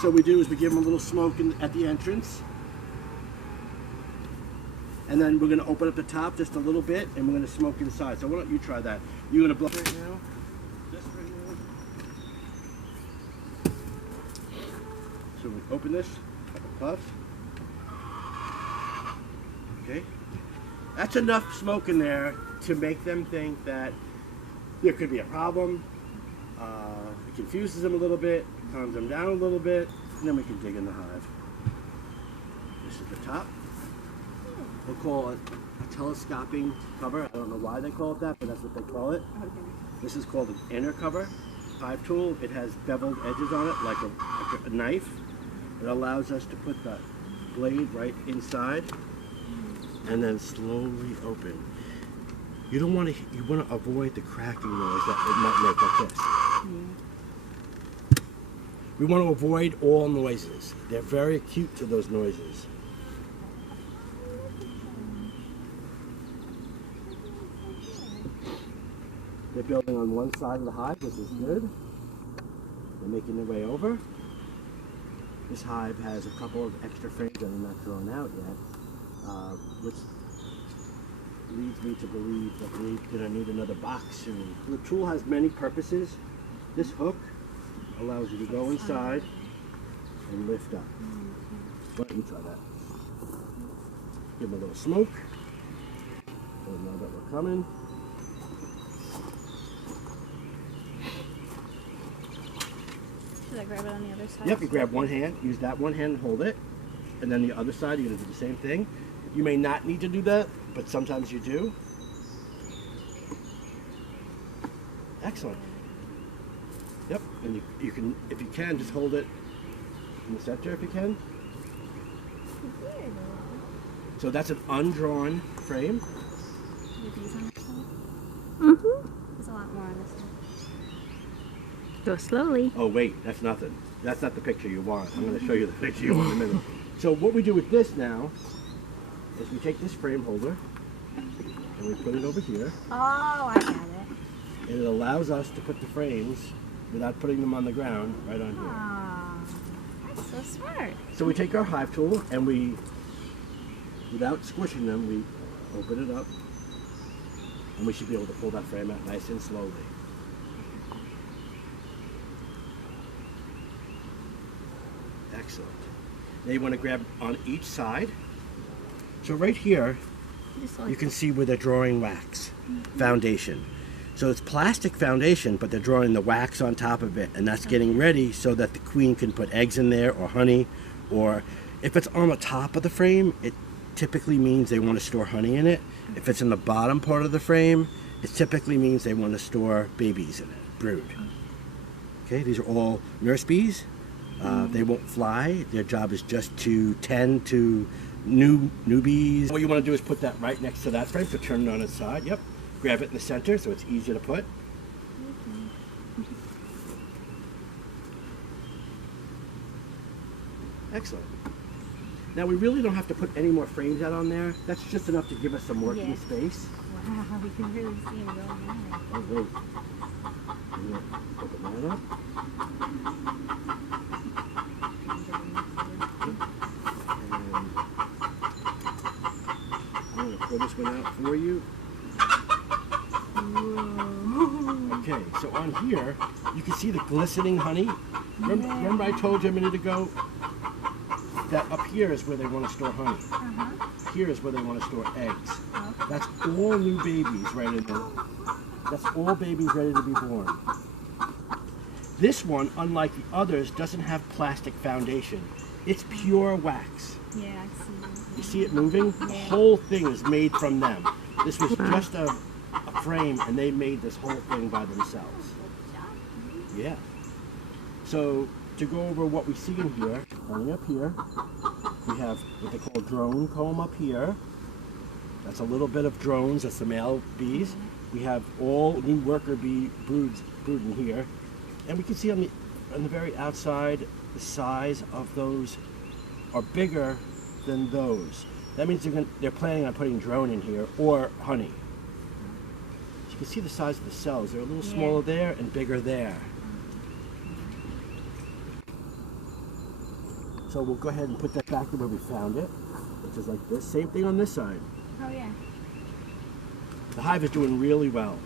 So what we do is we give them a little smoke at the entrance. And then we're going to open up the top just a little bit, and we're going to smoke inside. So why don't you try that? You're going to blow right now. Just right now. So we open this, couple puffs. Okay. That's enough smoke in there to make them think that there could be a problem. It confuses them a little bit, calms them down a little bit, and then we can dig in the hive. This is the top. We'll call it a telescoping cover. I don't know why they call it that, but that's what they call it. Okay. This is called an inner cover. Hive tool. It has beveled edges on it, like a knife. It allows us to put the blade right inside and then slowly open. You don't want to. You want to avoid the cracking noise that it might make like this. We want to avoid all noises. They're very acute to those noises. They're building on one side of the hive, which is good. They're making their way over. This hive has a couple of extra frames that are not thrown out yet, which leads me to believe that we're going to need another box soon. The tool has many purposes. This hook allows you to go inside and lift up. Why don't you try that? Give them a little smoke. So now that we're coming. Should I grab it on the other side? Yep, you grab one hand, use that one hand and hold it. And then the other side, you're going to do the same thing. You may not need to do that, but sometimes you do. Excellent. Yep, and you can, if you can, just hold it in the center if you can. So that's an undrawn frame. With these on this side? Mm-hmm. There's a lot more on this side. Go slowly. Oh wait, that's nothing. That's not the picture you want. I'm going to show you the picture you want in a minute. So what we do with this now is we take this frame holder and we put it over here. Oh, I got it. And it allows us to put the frames without putting them on the ground right on here. Oh, that's so smart. So we take our hive tool and we, without squishing them, we open it up and we should be able to pull that frame out nice and slowly. Excellent. Now you want to grab on each side. So right here, you can see where they're drawing wax foundation. So it's plastic foundation, but they're drawing the wax on top of it, and that's getting ready so that the queen can put eggs in there or honey, or if it's on the top of the frame, it typically means they want to store honey in it. If it's in the bottom part of the frame, it typically means they want to store babies in it, brood. Okay, these are all nurse bees. They won't fly. Their job is just to tend to newbies. What you want to do is put that right next to that frame, so turn it on its side. Yep. Grab it in the center so it's easier to put. Excellent. Now we really don't have to put any more frames out on there. That's just enough to give us some working space. Wow, we can really see them going on. Oh wait. I'm going to open that up. I'm going to pull this one out for you. Okay, so on here, you can see the glistening honey. Remember I told you a minute ago that up here is where they want to store honey. Here is where they want to store eggs. That's all new babies ready to, that's all babies ready to be born. This one, unlike the others, doesn't have plastic foundation. It's pure wax. Yeah, I see. You see it moving? The whole thing is made from them. This was just a frame, and they made this whole thing by themselves. Yeah. So to go over what we see in here, coming up here, we have what they call drone comb up here. That's a little bit of drones. That's the male bees. We have all new worker bee broods brooding here, and we can see on the very outside the size of those are bigger than those. That means they're planning on putting drone in here or honey. You can see the size of the cells. They're a little smaller there and bigger there. So we'll go ahead and put that back to where we found it, which is like this. Same thing on this side. Oh yeah. The hive is doing really well.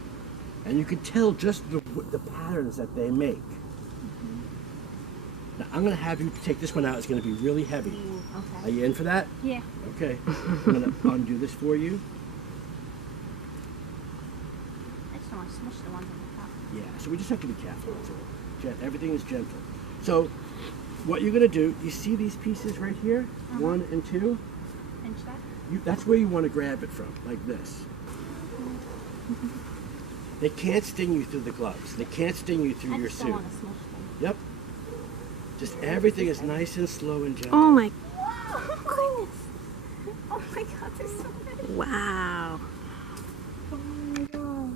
And you can tell just the patterns that they make. Now I'm going to have you take this one out. It's going to be really heavy. Ooh, Are okay. you in for that? Yeah. Okay. I'm going to undo this for you. I just don't want to smush the ones on the top. Yeah, so we just have to be careful. That's all. Everything is gentle. So what you're going to do, you see these pieces right here? 1 and 2? Pinch that. That's where you want to grab it from, like this. They can't sting you through the gloves. They can't sting you through I your just suit. don't want to smush them. Yep. Just everything is nice and slow and gentle. Oh my, Oh goodness! Oh my god, they're so pretty. wow. Oh my god.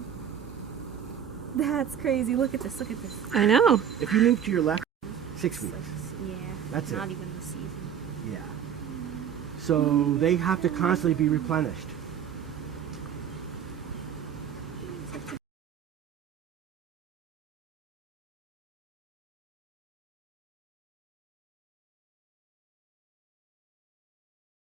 That's crazy. Look at this. Look at this. I know. If you move to your left, 6 weeks. Yeah. That's not it. even the season. Yeah. So they have to constantly be replenished.